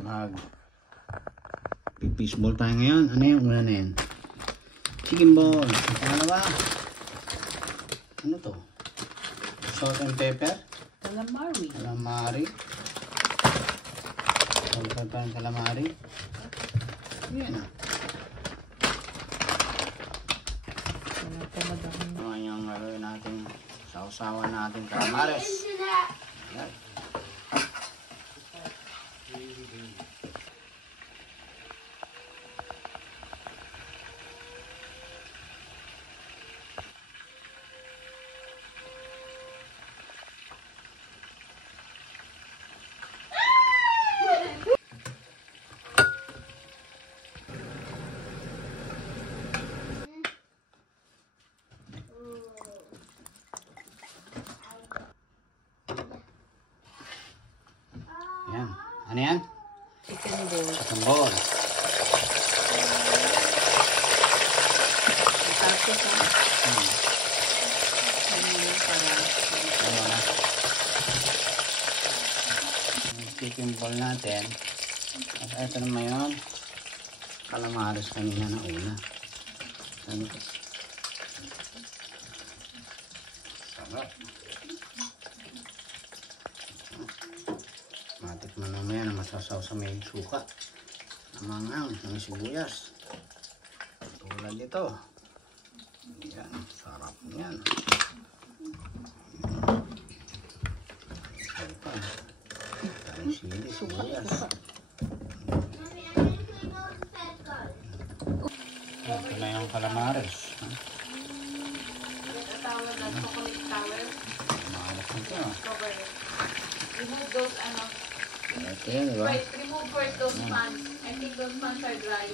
mag fishball tayo ngayon. Ano yung una na yan? Chicken ball. Ang pangalawa, ano to? Salt and pepper. Calamari. Salt and pepper and calamari. Yan ah. Naman yung gagawin natin, sausawan natin calamares. Yan. Yan. Ano yan? Chicken ball. Chicken ball. Tapos chicken ball natin. At ito naman yun. Calamares kanina na una. Sarap. Matikman naman yan na masasaw sa may suka. Namangang, may sibuyas. Tulad nito. Yan, sarap yan. Sarap. Tayong sili, sibuyas. Ito na yung calamares. Mahalap nito. Remove those, Ito yan, diba? remove first those pans. I think those pans are dry.